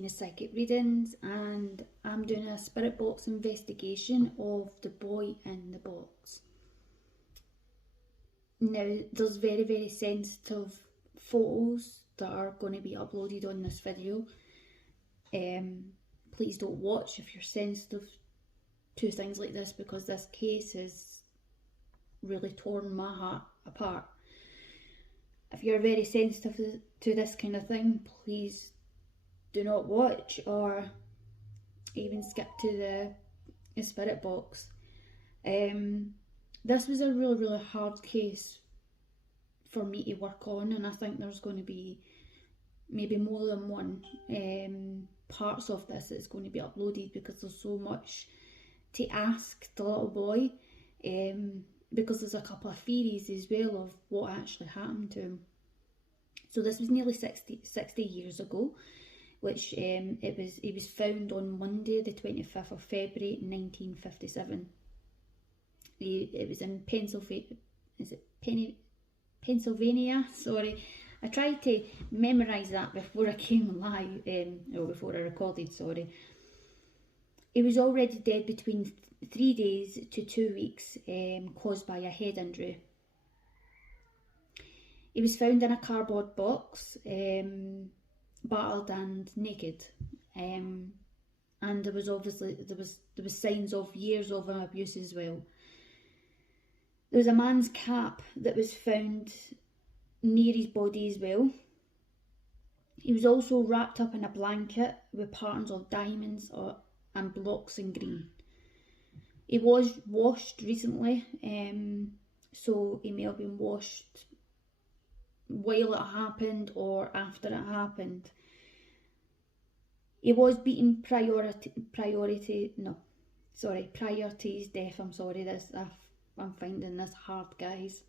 seen his psychic readings, and I'm doing a spirit box investigation of the boy in the box. Now, there's very, very sensitive photos that are going to be uploaded on this video. Please don't watch if you're sensitive to things like this, because this case has really torn my heart apart. If you're very sensitive to this kind of thing, please do not watch, or even skip to the spirit box. This was a really, really hard case for me to work on, and I think there's going to be maybe more than one parts of this that's going to be uploaded, because there's so much to ask the little boy, because there's a couple of theories as well of what actually happened to him. So this was nearly 60 years ago, which he was found on Monday the 25th of February 1957. It was in Pennsylvania, sorry. I tried to memorise that before I came live, or before I recorded, sorry. He was already dead between 3 days to 2 weeks, caused by a head injury. He was found in a cardboard box, battered and naked, and there was signs of years of abuse as well. There was a man's cap that was found near his body as well. He was also wrapped up in a blanket with patterns of diamonds and blocks in green. He was washed recently, so he may have been washed while it happened or after it happened. He was beaten prior to his death. I'm finding this hard, guys.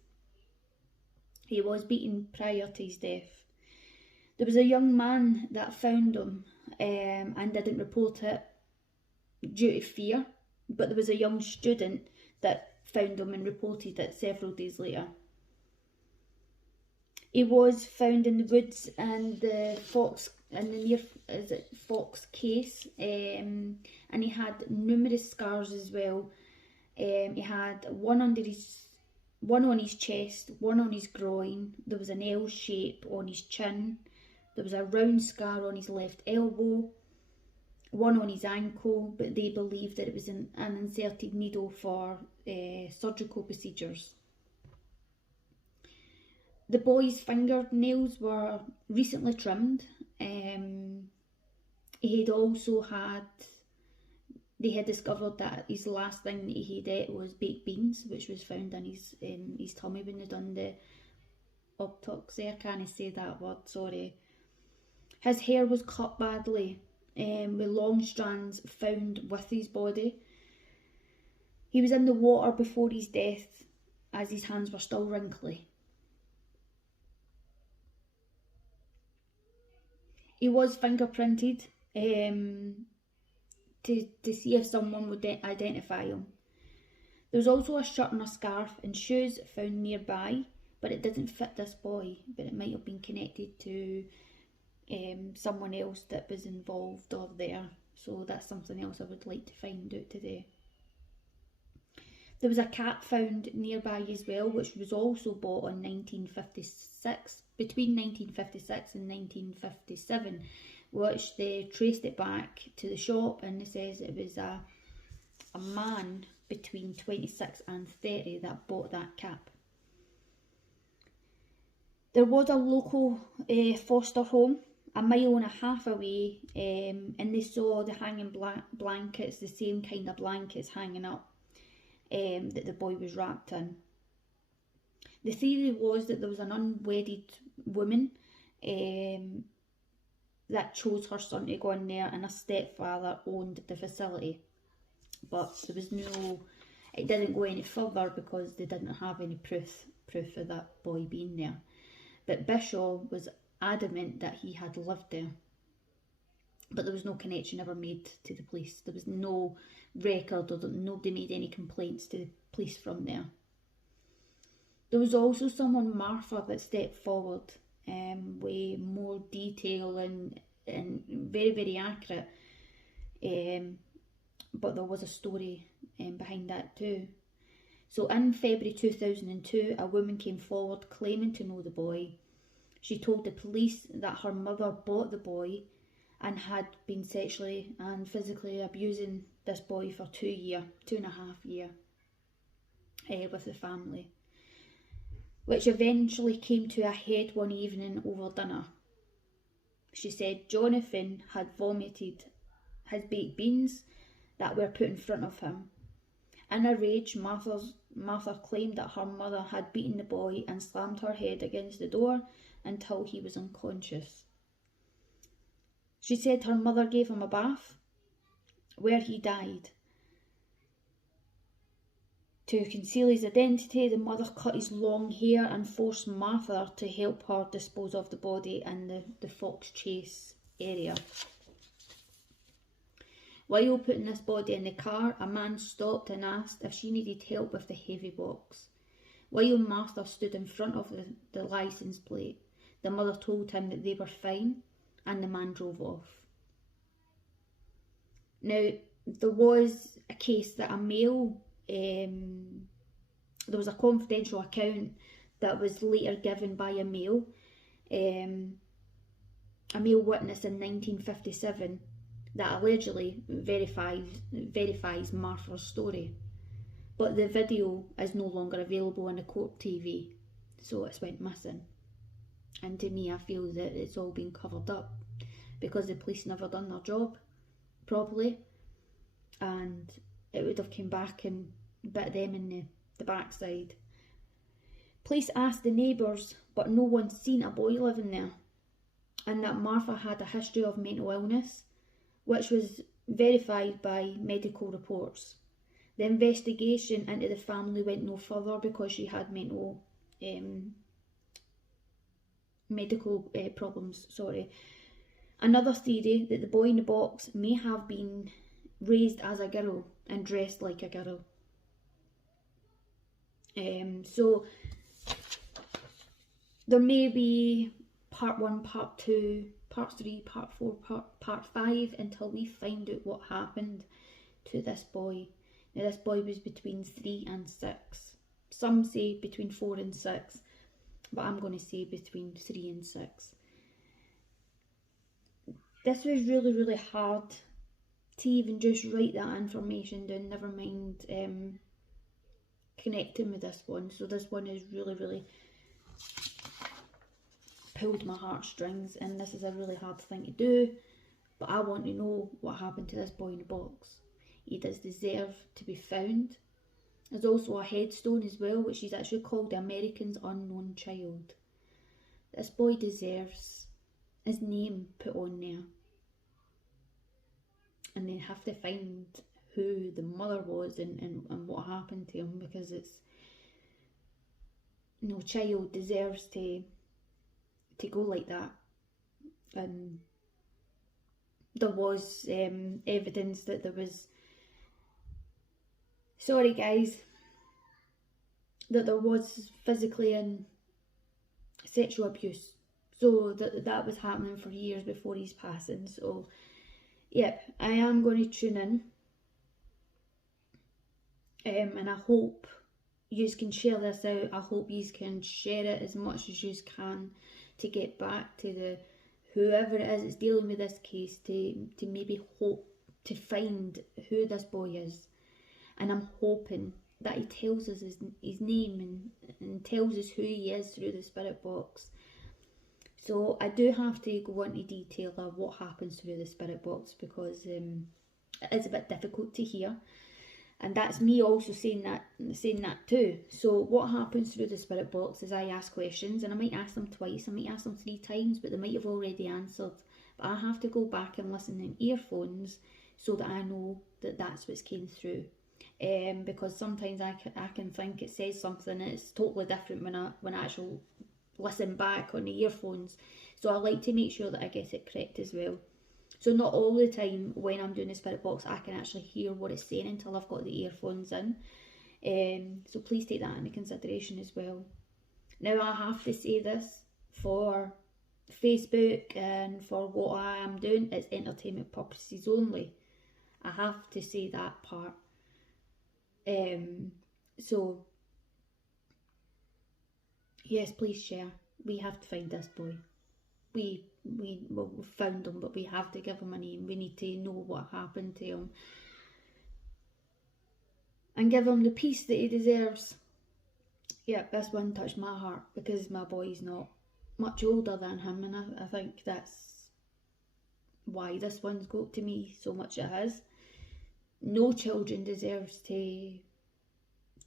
He was beaten prior to his death. There was a young man that found him and didn't report it due to fear, but there was a young student that found him and reported it several days later. He was found in the woods and the Fox case, and he had numerous scars as well. He had one on his chest, one on his groin. There was an L shape on his chin. There was a round scar on his left elbow, one on his ankle, but they believed that it was an inserted needle for surgical procedures. The boy's fingernails were recently trimmed. They had discovered that his last thing that he ate was baked beans, which was found in his tummy when they done the autopsy. I can't say that word, sorry. His hair was cut badly, with long strands found with his body. He was in the water before his death, as his hands were still wrinkly. He was fingerprinted to see if someone would identify him. There was also a shirt and a scarf and shoes found nearby, but it didn't fit this boy, but it might have been connected to someone else that was involved or there. So that's something else I would like to find out today. There was a cat found nearby as well, which was also bought in 1956, between 1956 and 1957, which they traced it back to the shop, and it says it was a man between 26 and 30 that bought that cap. There was a local foster home a mile and a half away, and they saw the hanging blankets, the same kind of blankets hanging up that the boy was wrapped in. The theory was that there was an unwedded woman that chose her son to go in there, and a stepfather owned the facility. But there was it didn't go any further because they didn't have any proof of that boy being there. But Bishop was adamant that he had lived there. But there was no connection ever made to the police. There was no record, or nobody made any complaints to the police from there. There was also someone, Martha, that stepped forward with more detail and and very, very accurate. But there was a story behind that too. So in February 2002, a woman came forward claiming to know the boy. She told the police that her mother bought the boy and had been sexually and physically abusing this boy for 2.5 years with the family, which eventually came to a head one evening over dinner. She said Jonathan had vomited his baked beans that were put in front of him. In a rage, Martha claimed that her mother had beaten the boy and slammed her head against the door until he was unconscious. She said her mother gave him a bath, where he died. To conceal his identity, the mother cut his long hair and forced Martha to help her dispose of the body in the Fox Chase area. While putting this body in the car, a man stopped and asked if she needed help with the heavy box. While Martha stood in front of the licence plate, the mother told him that they were fine, and the man drove off. Now, there was a case that a male, there was a confidential account that was later given by a male witness in 1957 that allegedly verifies Martha's story. But the video is no longer available on the court TV, so it's went missing. And to me, I feel that it's all been covered up because the police never done their job properly, and it would have come back and bit them in the backside. Police asked the neighbours, but no one seen a boy living there, and that Martha had a history of mental illness, which was verified by medical reports. The investigation into the family went no further because she had medical problems. Another theory that the boy in the box may have been raised as a girl and dressed like a girl. So there may be part 1, part 2, part 3, part 4, part 5 until we find out what happened to this boy. Now, this boy was between 3 and 6. Some say between 4 and 6, but I'm going to say between 3 and 6. This was really, really hard to even just write that information down, never mind connecting with this one. So this one is really, really pulled my heartstrings, and this is a really hard thing to do, but I want to know what happened to this boy in the box. He does deserve to be found. There's also a headstone as well, which is actually called the American's Unknown Child. This boy deserves his name put on there, and they have to find who the mother was and what happened to him, because it's no child deserves to go like that. And there was evidence that there was, sorry guys, that there was physically and sexual abuse. So that was happening for years before his passing. So yep, I am going to tune in, and I hope you can share this out. I hope you can share it as much as you can to get back to whoever it is that's dealing with this case, to maybe hope to find who this boy is. And I'm hoping that he tells us his name and tells us who he is through the spirit box. So I do have to go into detail of what happens through the spirit box, because it is a bit difficult to hear. And that's me also saying that too. So what happens through the spirit box is I ask questions, and I might ask them twice, I might ask them 3 times, but they might have already answered. But I have to go back and listen in earphones so that I know that that's what's came through. Because sometimes I can think it says something and it's totally different when I actually listen back on the earphones. So I like to make sure that I get it correct as well. So not all the time when I'm doing the spirit box I can actually hear what it's saying until I've got the earphones in. So please take that into consideration as well. Now I have to say this for Facebook and for what I am doing, it's entertainment purposes only. I have to say that part. So yes, please share. We have to find this boy. We found him, but we have to give him a name. We need to know what happened to him and give him the peace that he deserves. Yeah, this one touched my heart because my boy's not much older than him, and I think that's why this one's got to me so much. It has. No children deserves to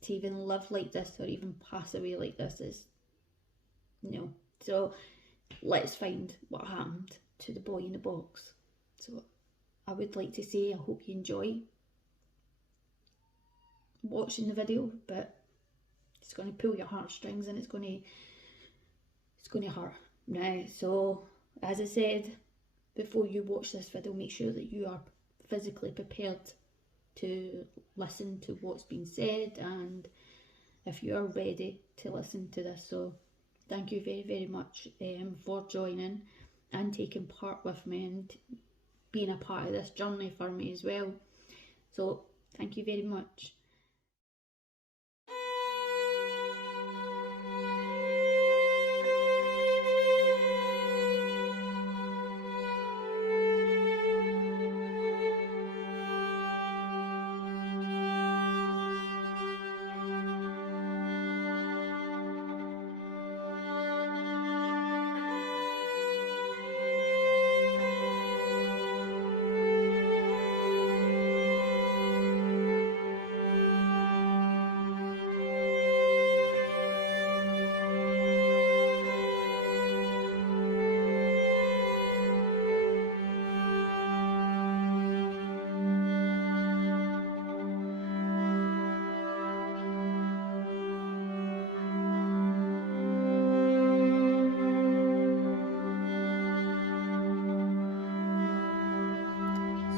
even live like this or even pass away like this. Is no. So let's find what happened to the boy in the box. So I would like to say I hope you enjoy watching the video, but it's going to pull your heartstrings and it's going to hurt. Now, so as I said, before you watch this video, make sure that you are physically prepared to listen to what's been said, and if you are ready to listen to this. So thank you very, very much for joining and taking part with me and being a part of this journey for me as well. So thank you very much.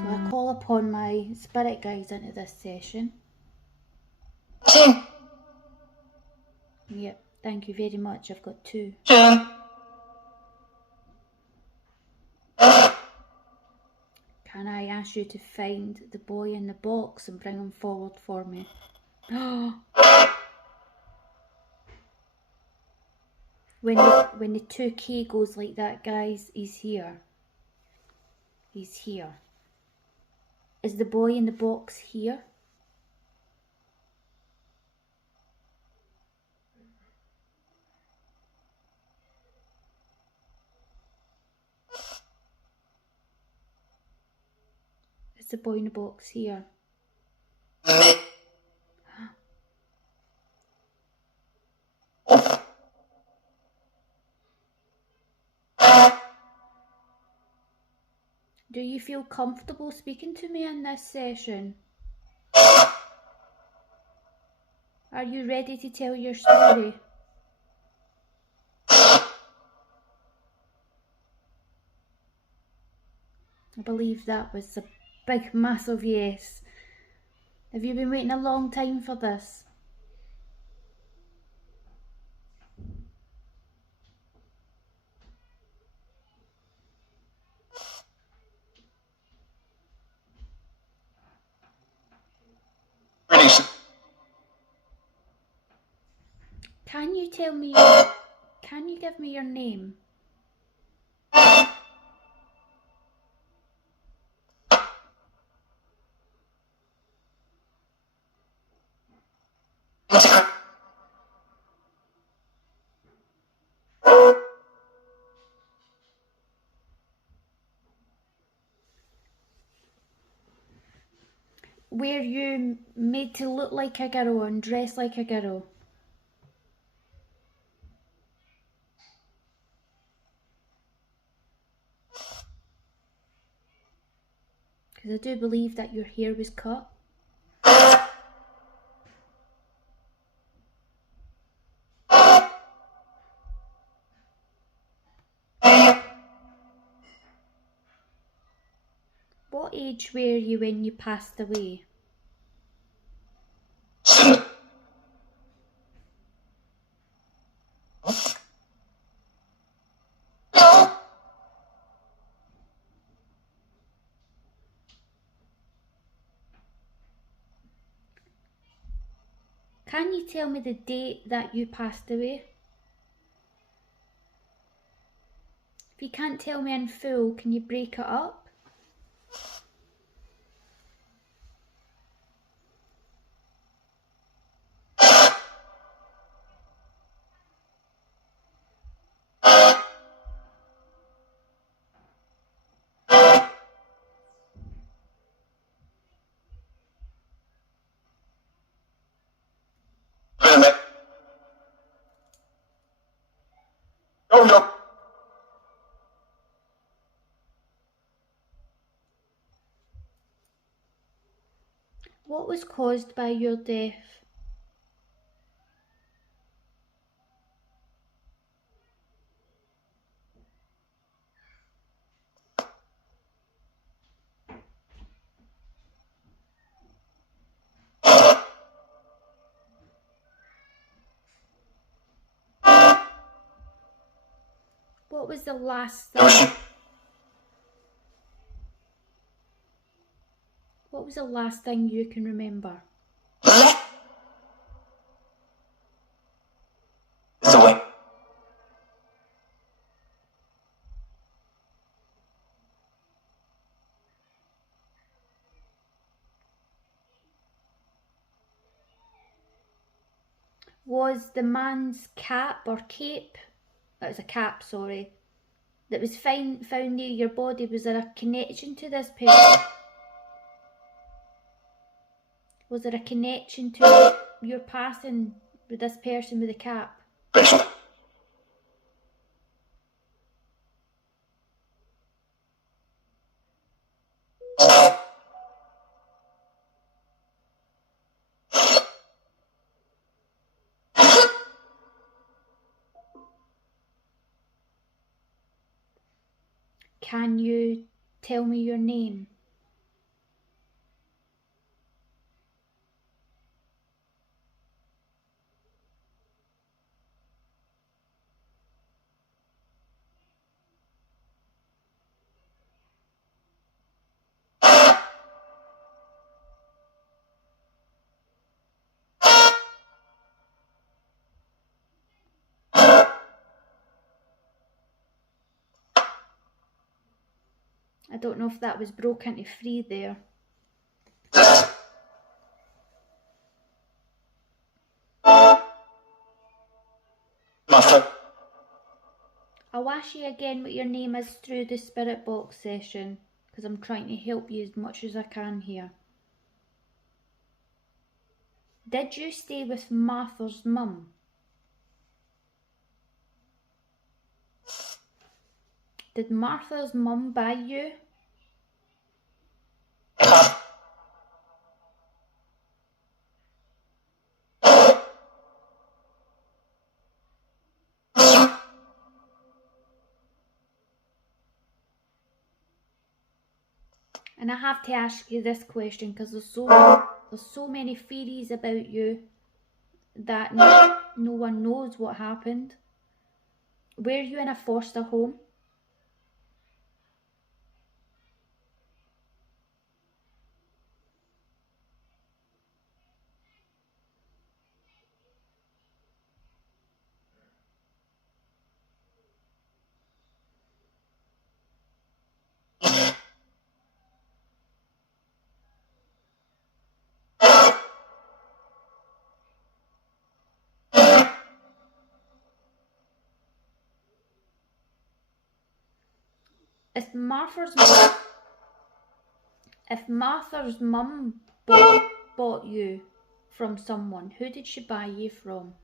I call upon my spirit guides into this session. Yep, thank you very much. I've got 2. Can I ask you to find the boy in the box and bring him forward for me? When the 2K goes like that, guys, he's here. He's here. Is the boy in the box here? Is the boy in the box here? Do you feel comfortable speaking to me in this session? Are you ready to tell your story? I believe that was a big, massive yes. Have you been waiting a long time for this? Can you tell me can you give me your name? Were you made to look like a girl and dress like a girl? Because I do believe that your hair was cut. What age were you when you passed away? Can you tell me the date that you passed away? If you can't tell me in full, can you break it up? No. What was caused by your death? What was the last thing? What was the last thing you can remember? It's away. Was the man's cap or cape, it was a cap, sorry, that was found near your body, was there a connection to this person? Was there a connection to your passing with this person with the cap? Can you tell me your name? I don't know if that was broke into three there. I'll ask you again what your name is through the spirit box session, because I'm trying to help you as much as I can here. Did you stay with Martha's mum? Did Martha's mum buy you? And I have to ask you this question because there's so many theories about you that no one knows what happened. Were you in a foster home? If Martha's mum bought you from someone, who did she buy you from?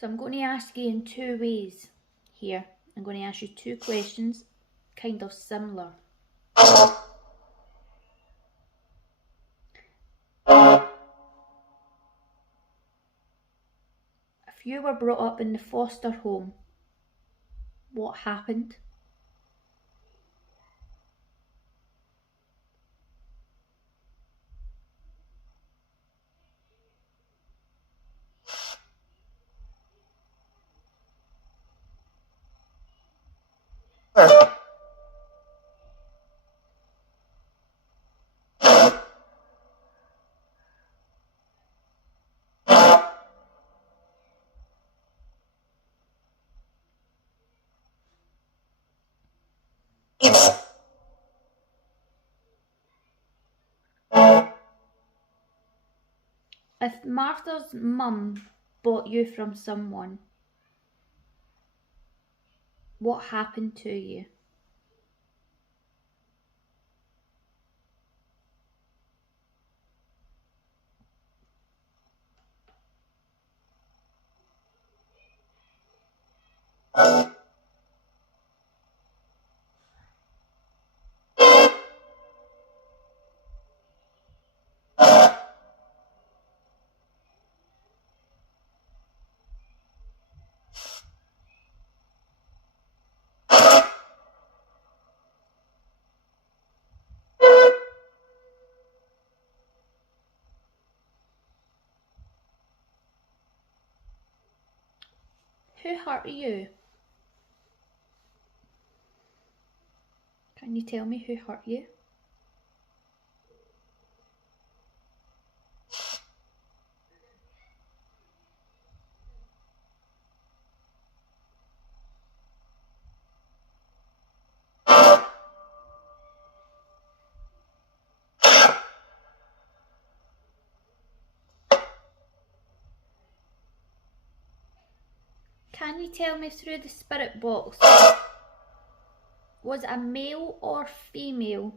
So I'm going to ask you in two ways here. I'm going to ask you two questions, kind of similar. you were brought up in the foster home, what happened? If Martha's mum bought you from someone, what happened to you? Who hurt you? Can you tell me who hurt you? Can you tell me through the spirit box, was it a male or female?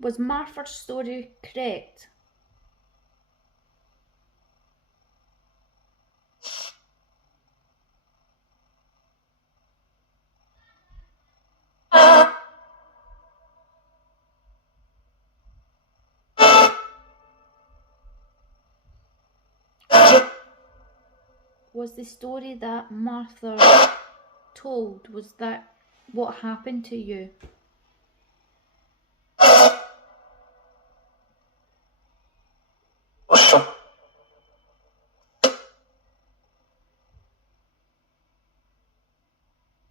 Was Martha's story correct? Was the story that Martha told, was that what happened to you?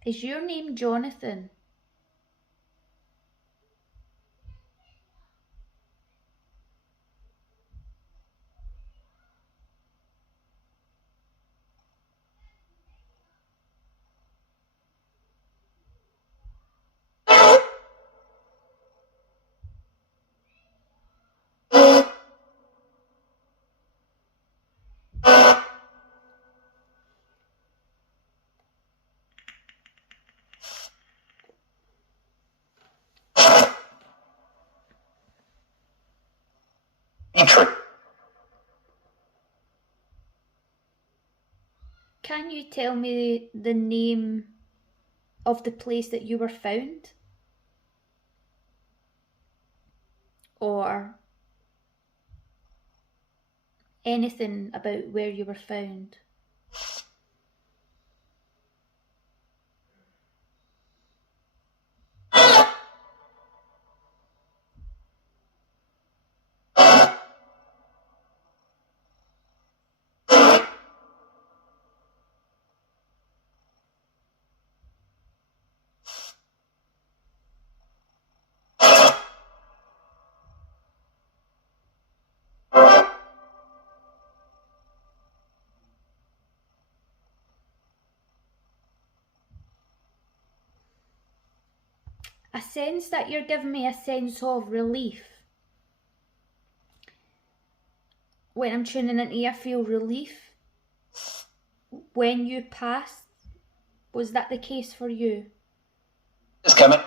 Is your name Jonathan? Can you tell me the name of the place that you were found? Or anything about where you were found? I sense that you're giving me a sense of relief. When I'm tuning into you, I feel relief. When you passed, was that the case for you? It's coming.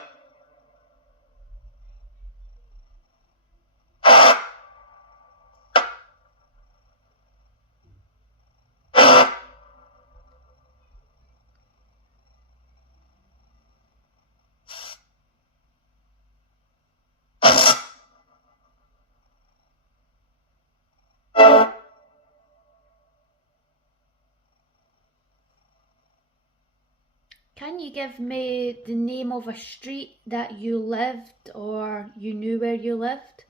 Can you give me the name of a street that you lived or you knew where you lived?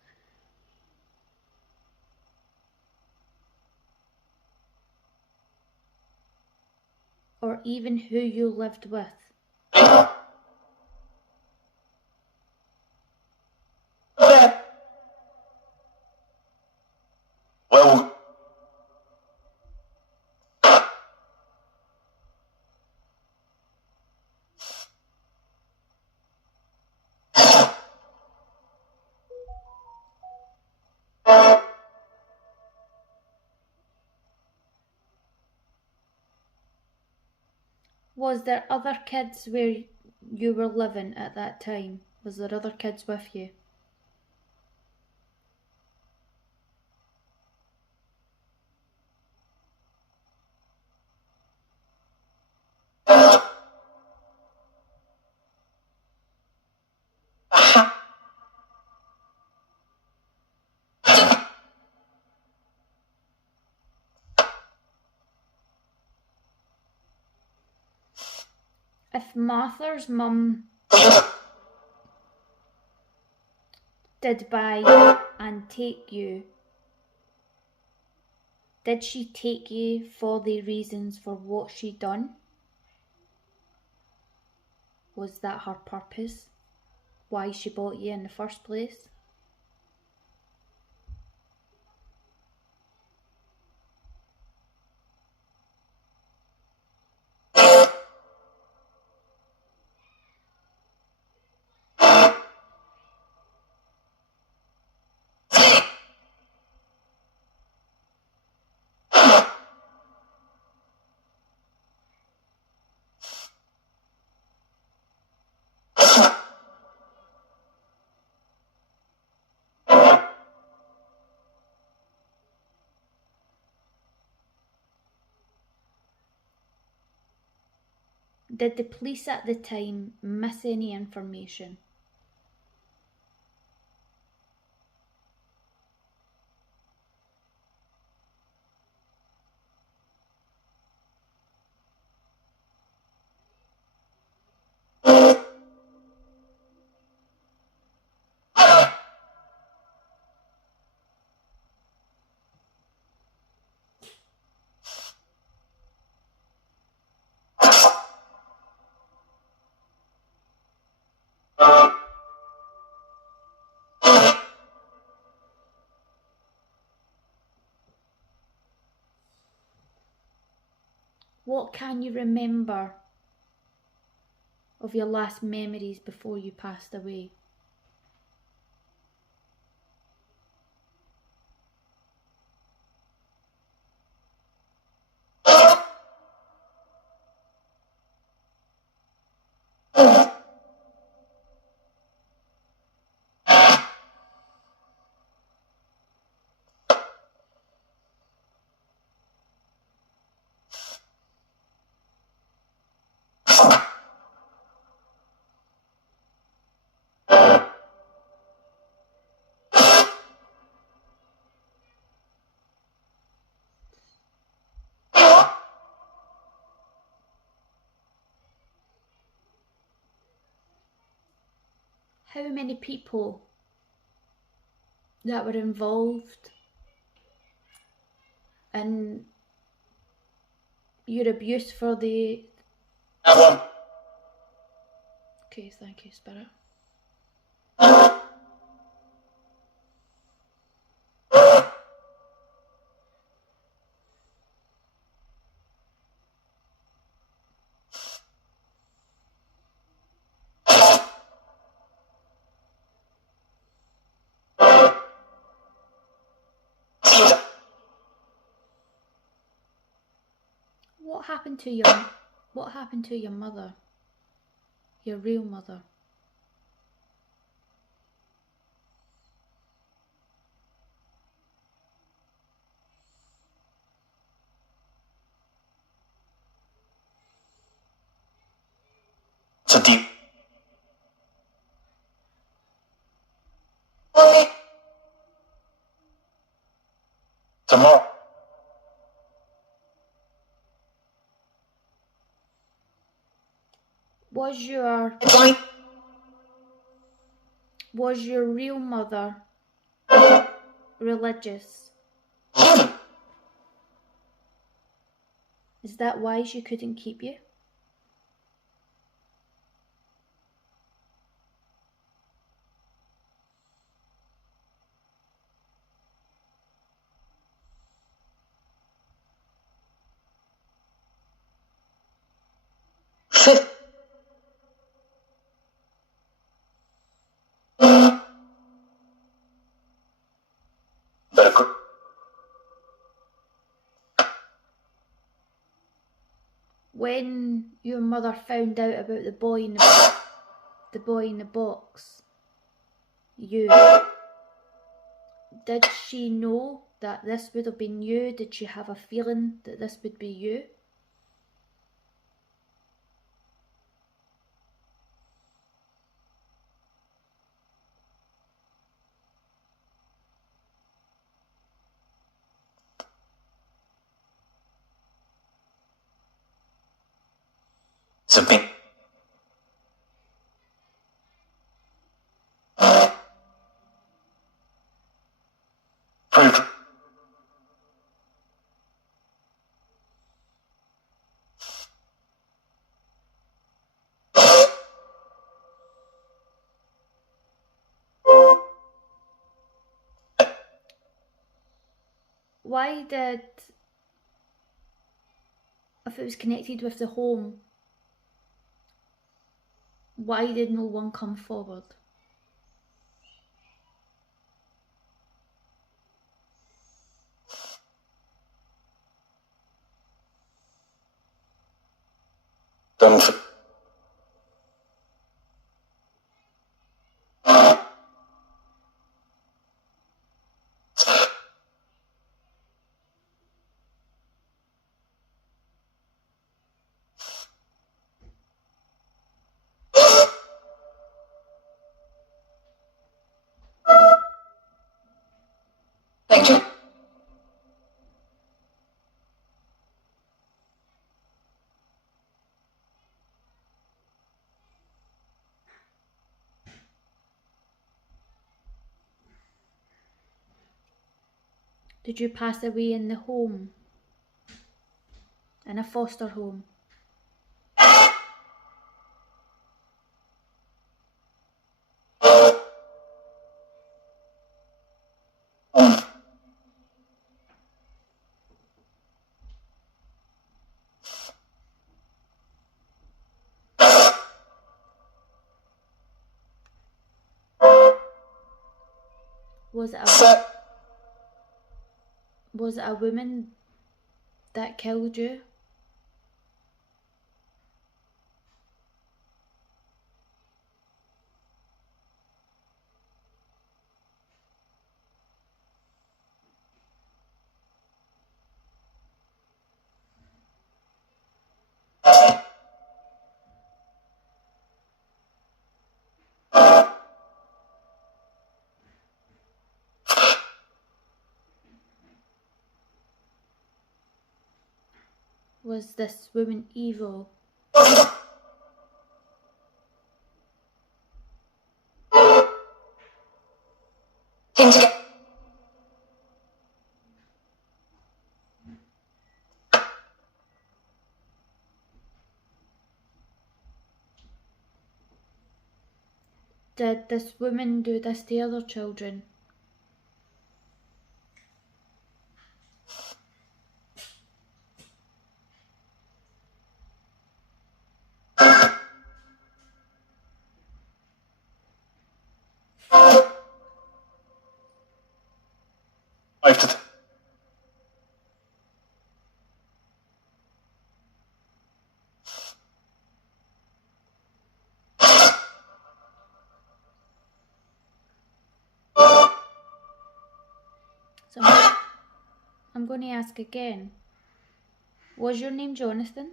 Or even who you lived with? Well, Was there other kids where you were living at that time? Was there other kids with you? If Martha's mum did buy and take you, did she take you for the reasons for what she done? Was that her purpose? Why she bought you in the first place? Did the police at the time miss any information? What can you remember of your last memories before you passed away? How many people that were involved in your abuse for the... Okay, thank you, Spirit. What happened to your mother? Your real mother? it's a deep. Tomorrow. Was your real mother religious? Is that why she couldn't keep you? When your mother found out about the boy in the box, did she know that this would have been you? Did she have a feeling that this would be you? It's a big. Why did, if it was connected with the home, why did no one come forward? Done. Thank you. Did you pass away in the home? In a foster home? Was it a woman that killed you? Was this woman evil? Did this woman do this to other children? So I'm going to ask again. Was your name Jonathan?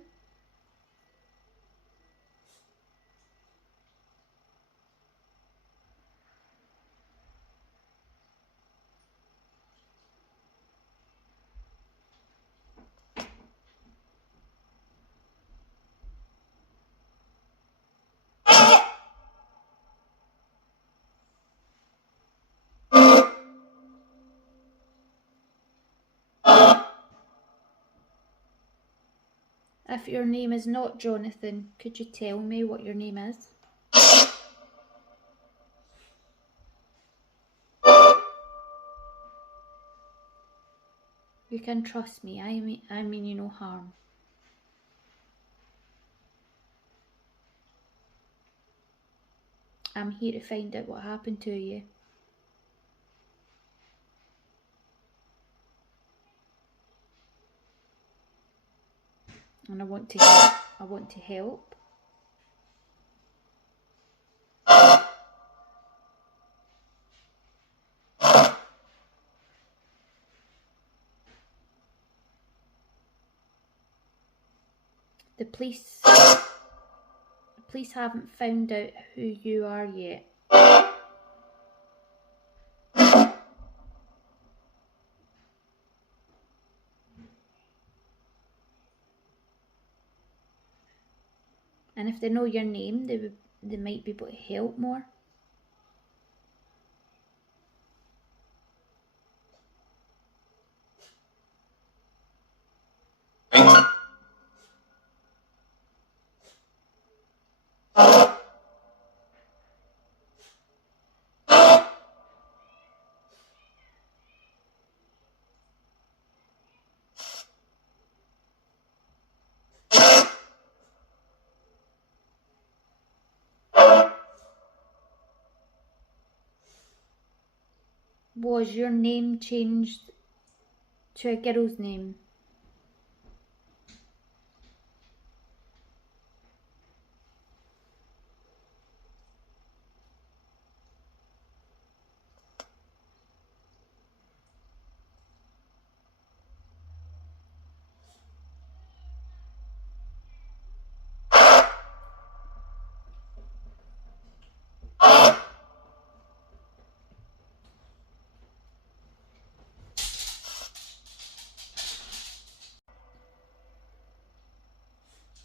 If your name is not Jonathan, could you tell me what your name is? You can trust me. I mean you no harm. I'm here to find out what happened to you. And I want to help. I want to help. The police haven't found out who you are yet. And if they know your name, they might be able to help more. Was your name changed to a girl's name?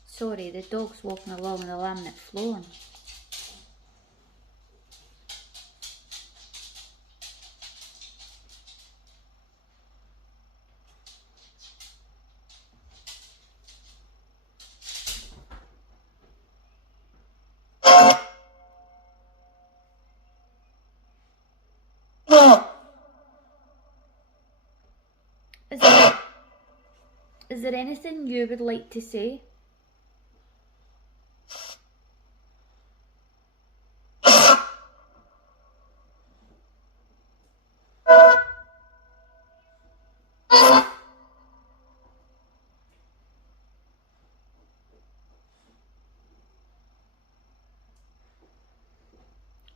Sorry, the dog's walking along the laminate floor. Is there anything you would like to say?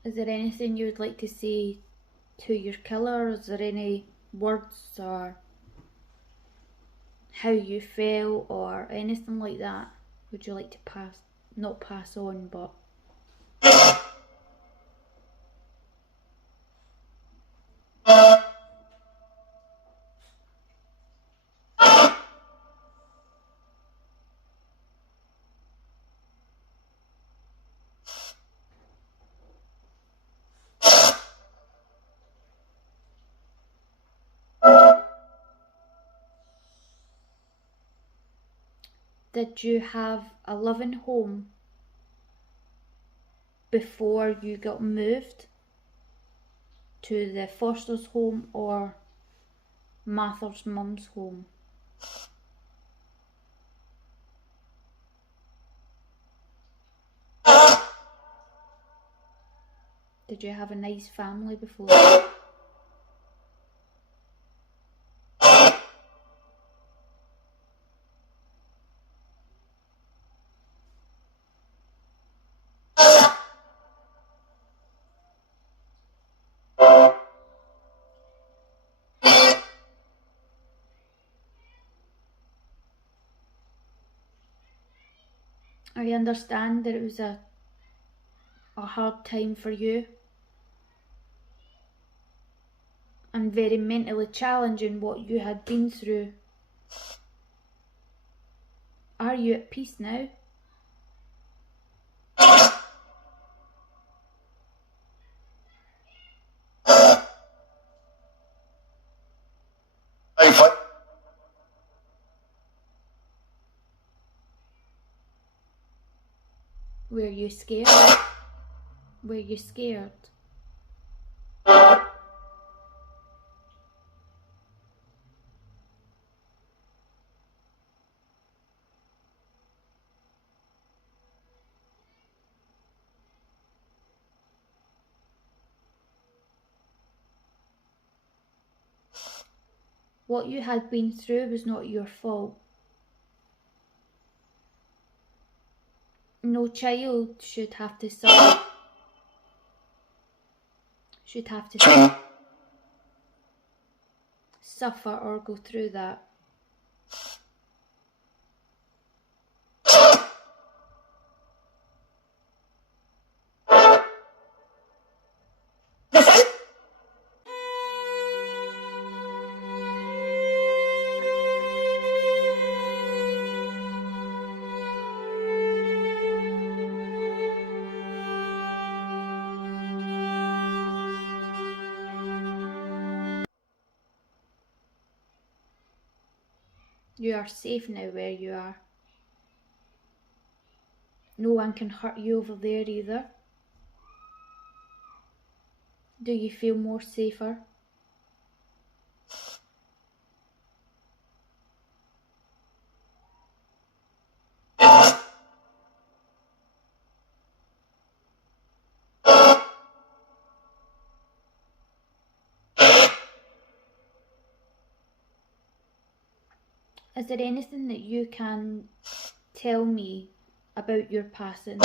Is there anything you would like to say to your killer? Is there any words or how you feel or anything like that? Would you like to not pass on, but... Did you have a loving home before you got moved to the Foster's home or Mather's mum's home? Did you have a nice family before? I understand that it was a hard time for you and very mentally challenging what you had been through. Are you at peace now? Were you scared? Were you scared? What you had been through was not your fault. No child should have to suffer. Suffer or go through that. You are safe now where you are. No one can hurt you over there either. Do you feel more safer? Is there anything that you can tell me about your passing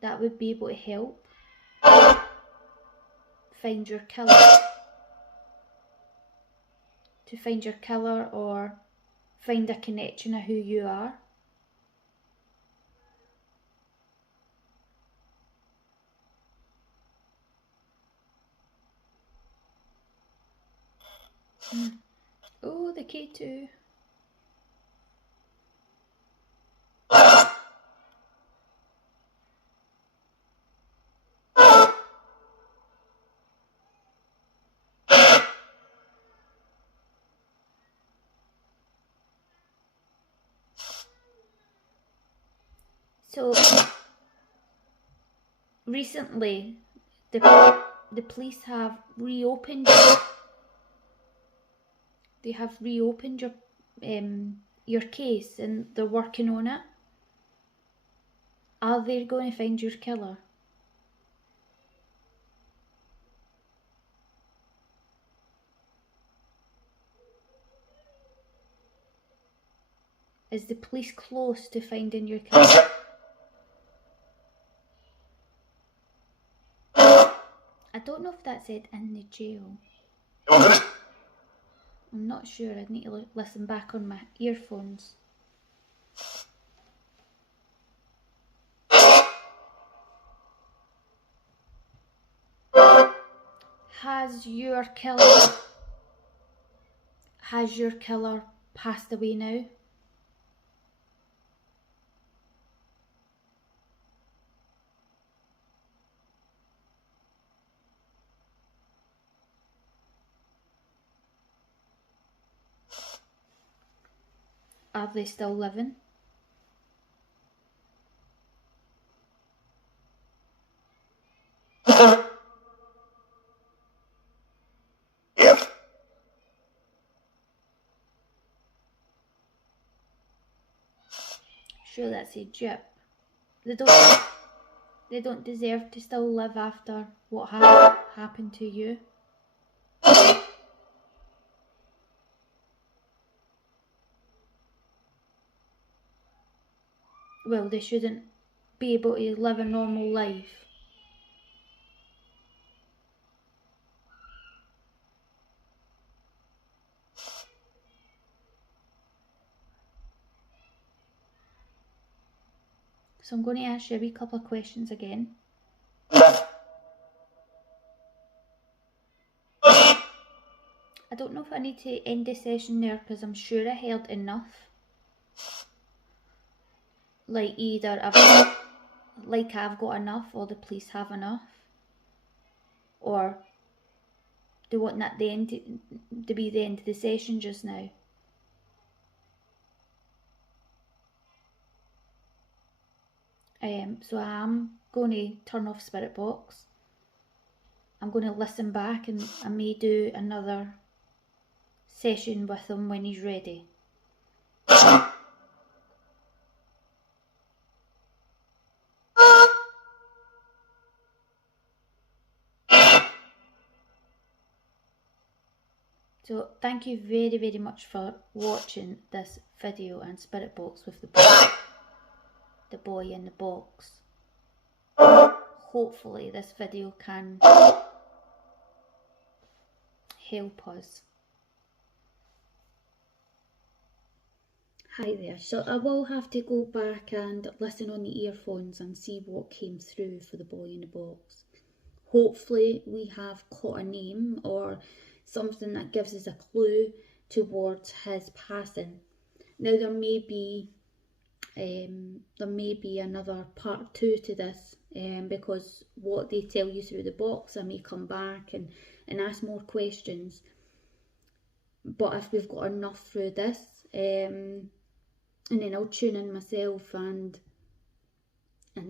that would be able to help find your killer? To find your killer or find a connection of who you are? Oh, the K2. So, recently, the police have reopened. They have reopened your case, and they're working on it. Are they going to find your killer? Is the police close to finding your killer? I don't know if that said in the jail. I'm not sure. I'd need to listen back on my earphones. Has your killer passed away now? Are they still living? Yep. Sure, that's a jip. They don't deserve to still live after what happened to you. Well, they shouldn't be able to live a normal life. So I'm going to ask you a wee couple of questions again. I don't know if I need to end the session there because I'm sure I heard enough. Like either I've got enough or the police have enough. Or they want that the end to be the end of the session just now. So I am going to turn off Spirit Box. I'm going to listen back, and I may do another session with him when he's ready. So thank you very, very much for watching this video and Spirit Box with the boy in the box. Hopefully this video can help us. Hi there, so I will have to go back and listen on the earphones and see what came through for the boy in the box. Hopefully we have caught a name or something that gives us a clue towards his passing. Now there may be another part 2 to this, because what they tell you through the box, I may come back and ask more questions. But if we've got enough through this, and then I'll tune in myself and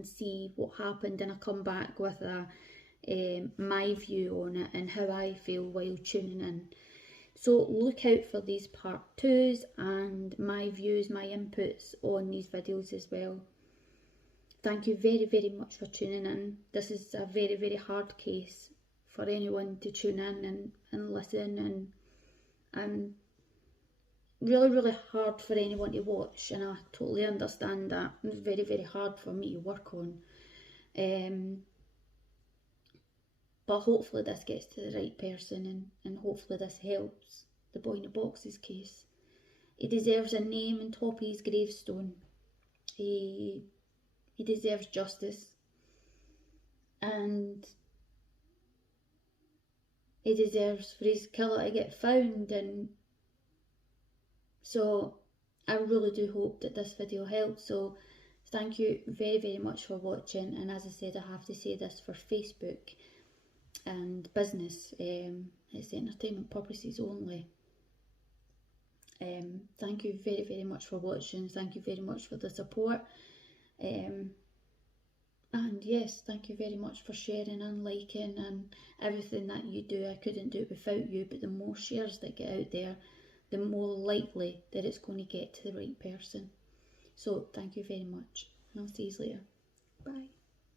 see what happened, and I'll come back with my view on it and how I feel while tuning in. So look out for these part 2s and my views, my inputs on these videos as well. Thank you very, very much for tuning in. This is a very, very hard case for anyone to tune in and listen, and really, really hard for anyone to watch, and I totally understand that. It's very, very hard for me to work on. But hopefully this gets to the right person, and hopefully this helps the boy in the box's case. He deserves a name on top of his gravestone. He deserves justice, and he deserves for his killer to get found. And so I really do hope that this video helps. So thank you very, very much for watching, and as I said, I have to say this for Facebook and business, it's entertainment purposes only. Thank you very, very much for watching. Thank you very much for the support, and yes, thank you very much for sharing and liking and everything that you do. I couldn't do it without you, but the more shares that get out there, the more likely that it's going to get to the right person. So thank you very much, and I'll see you later. Bye.